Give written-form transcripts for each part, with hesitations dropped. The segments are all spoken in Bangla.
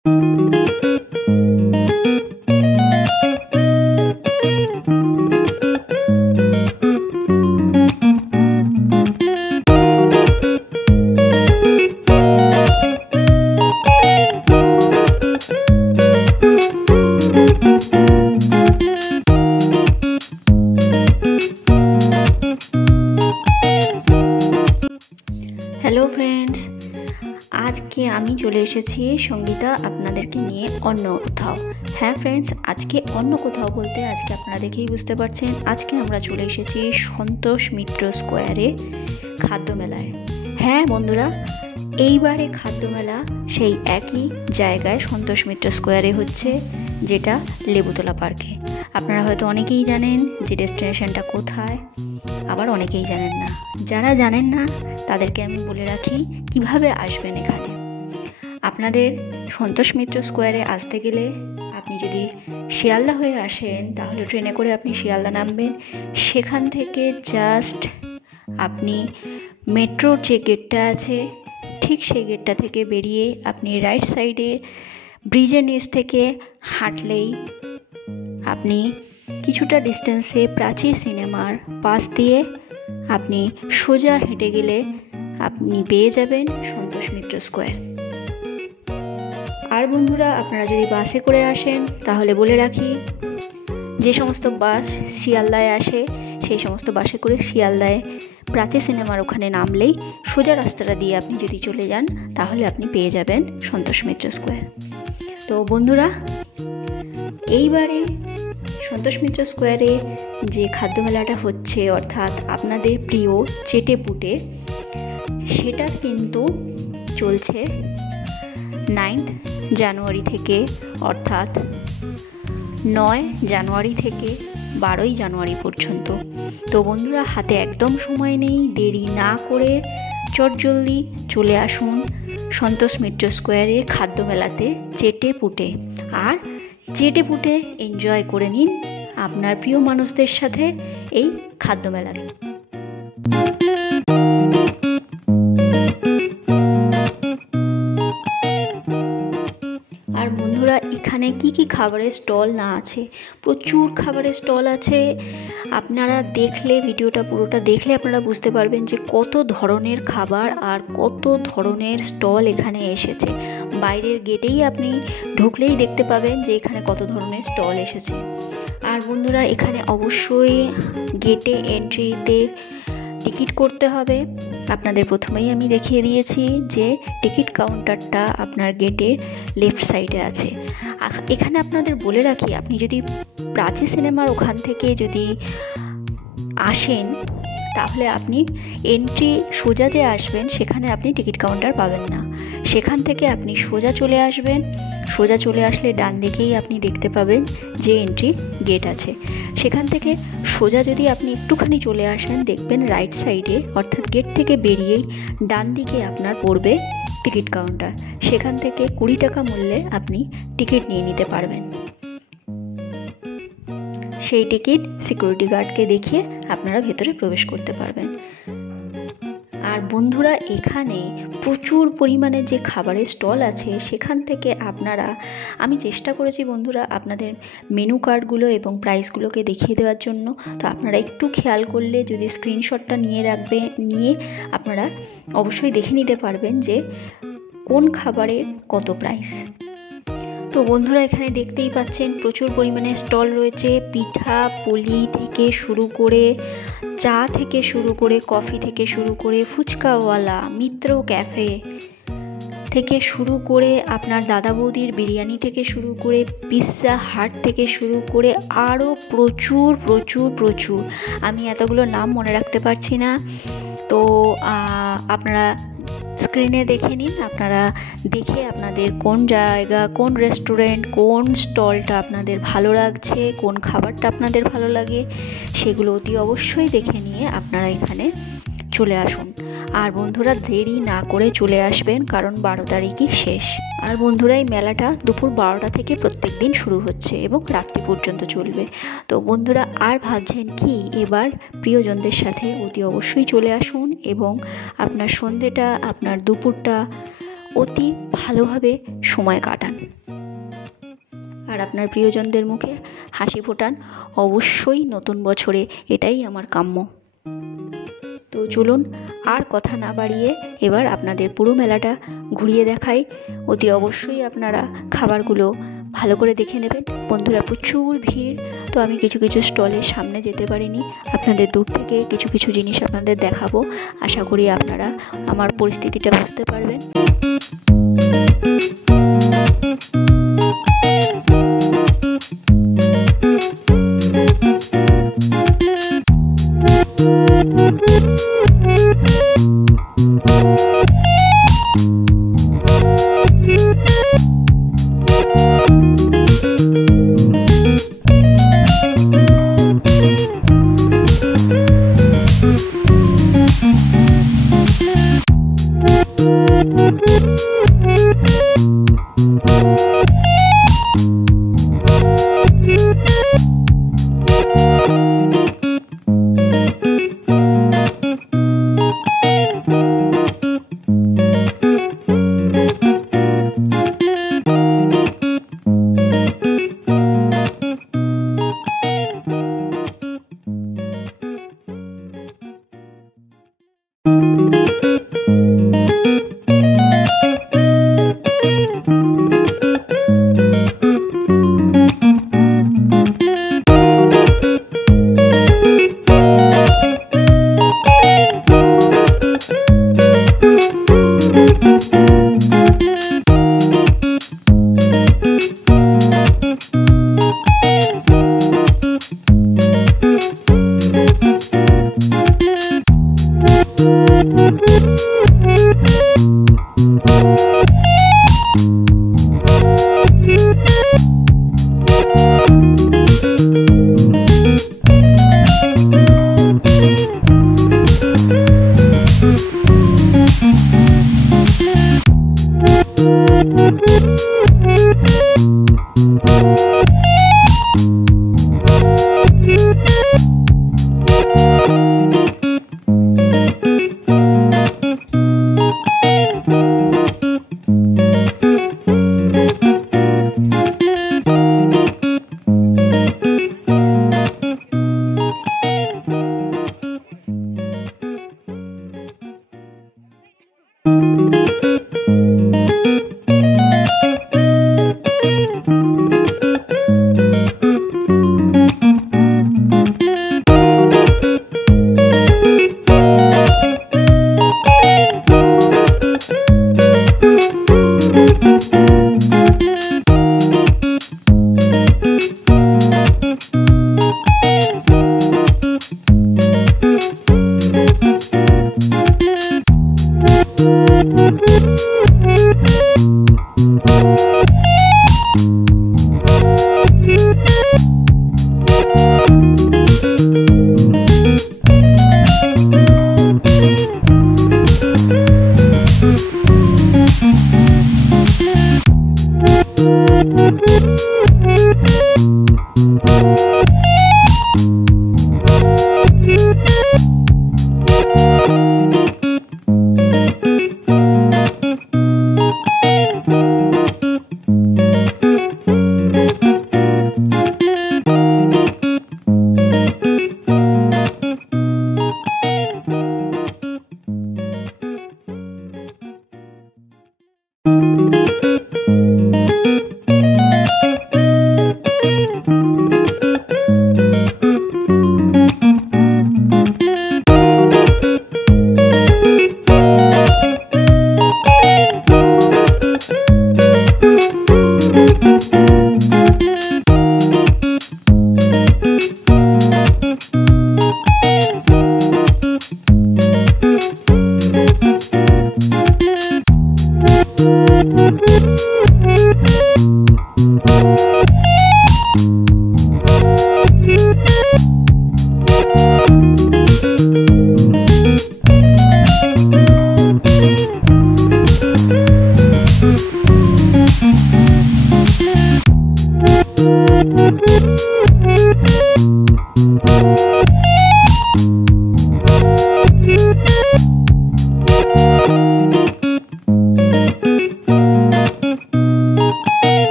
হ্যালো ফ্রেন্ডস, আজকে আমি চলে এসেছি সঙ্গীতা আপনাদেরকে নিয়ে অন্য কোথাও। হ্যাঁ ফ্রেন্ডস, আজকে অন্য কোথাও বলতে আজকে আপনারা দেখেই বুঝতে পারছেন, আজকে আমরা চলে এসেছি সন্তোষ মিত্র স্কোয়ারে খাদ্য মেলায়। হ্যাঁ বন্ধুরা, এইবারে খাদ্য মেলা সেই একই জায়গায় সন্তোষ মিত্র স্কোয়ারে হচ্ছে, যেটা লেবুতলা পার্কে। আপনারা হয়তো অনেকেই জানেন যে ডেস্টিনেশনটা কোথায়, আবার অনেকেই জানেন না। যারা জানেন না তাদেরকে আমি বলে রাখি কিভাবে আসবেন এখানে। আপনাদের সন্তোষ মিত্র স্কোয়ারে আসতে গেলে আপনি যদি শিয়ালদা হয়ে আসেন তাহলে ট্রেনে করে আপনি শিয়ালদা নামবেন। সেখান থেকে জাস্ট আপনি মেট্রোর যে গেটটা আছে ঠিক সেই গেটটা থেকে বেরিয়ে আপনি রাইট সাইডে ব্রিজের নিচ থেকে হাঁটলেই আপনি কিছুটা ডিস্টেন্সে প্রাচীর সিনেমার পাশ দিয়ে আপনি সোজা হেঁটে গেলে আপনি পেয়ে যাবেন সন্তোষ মিত্র স্কোয়ার। আর বন্ধুরা, আপনারা যদি বাসে করে আসেন তাহলে বলে রাখি, যে সমস্ত বাস শিয়ালদায় আসে সেই সমস্ত বাসে করে শিয়ালদায় প্রাচীর সিনেমার ওখানে নামলেই সোজা রাস্তাটা দিয়ে আপনি যদি চলে যান তাহলে আপনি পেয়ে যাবেন সন্তোষ মিত্র স্কোয়ার। তো বন্ধুরা, এইবারে সন্তোষ মিত্র স্কোয়ারে যে খাদ্য মেলাটা হচ্ছে, অর্থাৎ আপনাদের প্রিয় চেটেপুটে, সেটা কিন্তু চলছে 9 জানুয়ারি থেকে, অর্থাৎ 9 জানুয়ারি থেকে 12 জানুয়ারি পর্যন্ত। তো বন্ধুরা, হাতে একদম সময় নেই, দেরি না করে চটজলদি চলে আসুন সন্তোষ মিত্র স্কোয়ারের খাদ্য মেলাতে চেটেপুটে, আর চেটেপুটে এনজয় করে নিন আপনার প্রিয় মানুষদের সাথে এই খাদ্য মেলাতে। আর বন্ধুরা, এখানে কি খাবারের স্টল না আছে, প্রচুর খাবারের স্টল আছে। আপনারা দেখলে, ভিডিওটা পুরোটা দেখলে আপনারা বুঝতে পারবেন যে কত ধরনের খাবার আর কত ধরনের স্টল এখানে এসেছে। বাইরের গেটেই আপনি ঢুকলেই দেখতে পাবেন যে এখানে কত ধরনের স্টল এসেছে। আর বন্ধুরা, এখানে অবশ্যই গেটে এন্ট্রিতে টিকিট করতে হবে। আপনাদের প্রথমেই আমি দেখিয়ে দিয়েছি যে টিকিট কাউন্টারটা আপনার গেটের লেফট সাইডে আছে। এখানে আপনাদের বলে রাখি, আপনি যদি প্রাচীর সিনেমার ওখান থেকে যদি আসেন তাহলে আপনি এন্ট্রি সোজা যে আসবেন সেখানে আপনি টিকিট কাউন্টার পাবেন না। সেখান থেকে আপনি সোজা চলে আসবেন, সোজা চলে আসলে ডান দিকেই আপনি দেখতে পাবেন যে এন্ট্রি গেট আছে। সেখান থেকে সোজা যদি আপনি একটুখানি চলে আসেন, দেখবেন রাইট সাইডে, অর্থাৎ গেট থেকে বেরিয়েই ডান দিকে আপনার পড়বে টিকিট কাউন্টার। সেখান থেকে 20 টাকা মূল্যে আপনি টিকিট নিয়ে নিতে পারবেন। সেই টিকিট সিকিউরিটি গার্ডকে দেখিয়ে আপনারা ভেতরে প্রবেশ করতে পারবেন। আর বন্ধুরা, এখানে প্রচুর পরিমাণে যে খাবারের স্টল আছে সেখান থেকে আপনারা, আমি চেষ্টা করেছি বন্ধুরা আপনাদের মেনু কার্ডগুলো এবং প্রাইসগুলোকে দেখিয়ে দেওয়ার জন্য। তো আপনারা একটু খেয়াল করলে, যদি স্ক্রিনশটটা নিয়ে আপনারা অবশ্যই দেখে নিতে পারবেন যে কোন খাবারের কত প্রাইস। তো বন্ধুরা, এখানে দেখতেই পাচ্ছেন প্রচুর পরিমাণে স্টল রয়েছে। পিঠা পুলি থেকে শুরু করে, চা থেকে শুরু করে, কফি থেকে শুরু করে, ফুচকাওয়ালা, মিত্র ক্যাফে থেকে শুরু করে, আপনার দাদা বৌদির বিরিয়ানি থেকে শুরু করে, পিৎজা হাট থেকে শুরু করে, আরও প্রচুর প্রচুর প্রচুর, আমি এতগুলো নাম মনে রাখতে পারছি না। তো আপনারা স্ক্রিনে দেখে নিন, আপনারা দেখে আপনাদের কোন জায়গা, কোন রেস্টুরেন্ট, কোন স্টলটা আপনাদের ভালো লাগছে, কোন খাবারটা আপনাদের ভালো লাগে, সেগুলো অতি অবশ্যই দেখে নিয়ে আপনারা এখানে চলে আসুন। আর বন্ধুরা, দেরি না করে চলে আসবেন, কারণ 12 তারিখই শেষ। আর বন্ধুরা, এই মেলাটা দুপুর 12টা থেকে প্রত্যেক দিন শুরু হচ্ছে এবং রাত্রি পর্যন্ত চলবে। তো বন্ধুরা, আর ভাবছেন কি, এবার প্রিয়জনদের সাথে অতি অবশ্যই চলে আসুন এবং আপনার সন্ধেটা, আপনার দুপুরটা অতি ভালোভাবে সময় কাটান আর আপনার প্রিয়জনদের মুখে হাসি ফোটান অবশ্যই নতুন বছরে, এটাই আমার কাম্য। তো চলুন আর কথা না বাড়িয়ে এবার আপনাদের পুরো মেলাটা ঘুরিয়ে দেখাই। অতি অবশ্যই আপনারা খাবারগুলো ভালো করে দেখে নেবেন। বন্ধুরা, প্রচুর ভিড়, তো আমি কিছু কিছু স্টলের সামনে যেতে পারিনি, আপনাদের দূর থেকে কিছু কিছু জিনিস আপনাদের দেখাবো। আশা করি আপনারা আমার পরিস্থিতিটা বুঝতে পারবেন।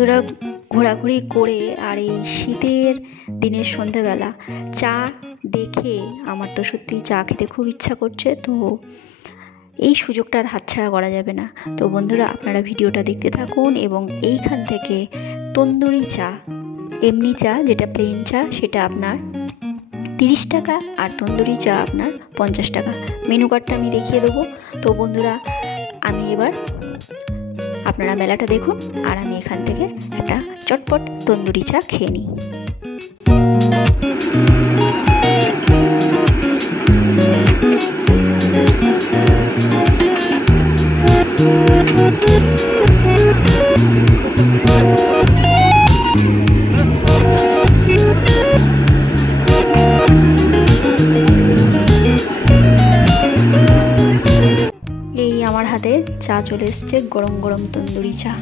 বন্ধুরা ঘোরাঘুরি করে আর এই শীতের দিনের সন্ধ্যাবেলা চা দেখে আমার তো সত্যি চা খেতে খুব ইচ্ছা করছে। তো এই সুযোগটা আর হাতছাড়া করা যাবে না। তো বন্ধুরা আপনারা ভিডিওটা দেখতে থাকুন এবং এইখান থেকে তন্দুরি চা, এমনি চা যেটা প্লেন চা সেটা আপনার 30 টাকা আর তন্দুরি চা আপনার 50 টাকা। মেনু কার্ডটা আমি দেখিয়ে দেবো। তো বন্ধুরা আমি এবার আপনারা মেলাটা দেখুন আর আমি এখান থেকে একটা চটপট তন্দুরি চা খেয়ে নিই। এই আমার হাতে চা চলে এসছে, গরম গরম তন্দুরি চা।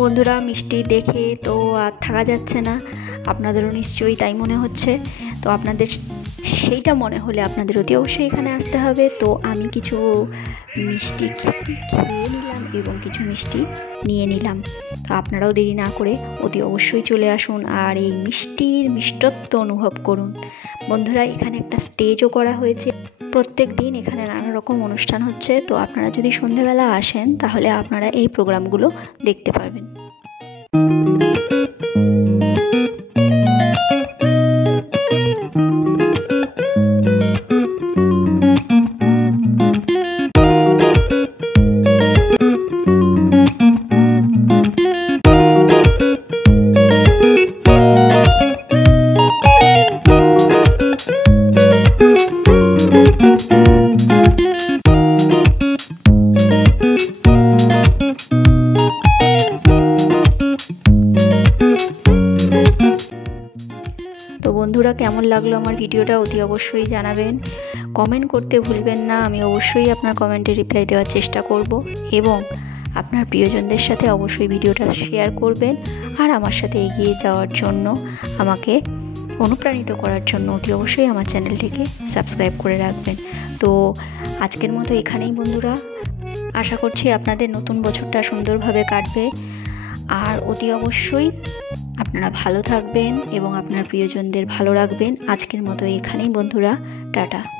বন্ধুরা মিষ্টি দেখে তো আর থাকা যাচ্ছে না, আপনাদেরও নিশ্চয়ই তাই মনে হচ্ছে। তো আপনাদের সেইটা মনে হলে আপনাদের অতি অবশ্যই এখানে আসতে হবে। তো আমি কিছু মিষ্টি খেয়ে নিলাম এবং কিছু মিষ্টি নিয়ে নিলাম। তো আপনারাও দেরি না করে অতি অবশ্যই চলে আসুন আর এই মিষ্টির মিষ্টত্ব অনুভব করুন। বন্ধুরা এখানে একটা স্টেজও করা হয়েছে, প্রত্যেক দিন এখানে নানা রকম অনুষ্ঠান হচ্ছে। তো আপনারা যদি সন্ধেবেলা আসেন তাহলে আপনারা এই প্রোগ্রামগুলো দেখতে পারবেন। তো বন্ধুরা কেমন লাগলো আমার ভিডিওটা অতি অবশ্যই জানাবেন, কমেন্ট করতে ভুলবেন না। আমি অবশ্যই আপনার কমেন্টে রিপ্লাই দেওয়ার চেষ্টা করব এবং আপনার প্রিয়জনদের সাথে অবশ্যই ভিডিওটা শেয়ার করবেন আর আমার সাথে এগিয়ে যাওয়ার জন্য, আমাকে অনুপ্রাণিত করার জন্য অতি অবশ্যই আমার চ্যানেলটিকে সাবস্ক্রাইব করে রাখবেন। তো আজকের মতো এখানেই বন্ধুরা, আশা করছি আপনাদের নতুন বছরটা সুন্দরভাবে কাটবে। আর অতি অবশ্যই আপনারা ভালো থাকবেন এবং আপনার প্রিয়জনদের ভালো রাখবেন। আজকের মতো এখানেই বন্ধুরা, টাটা।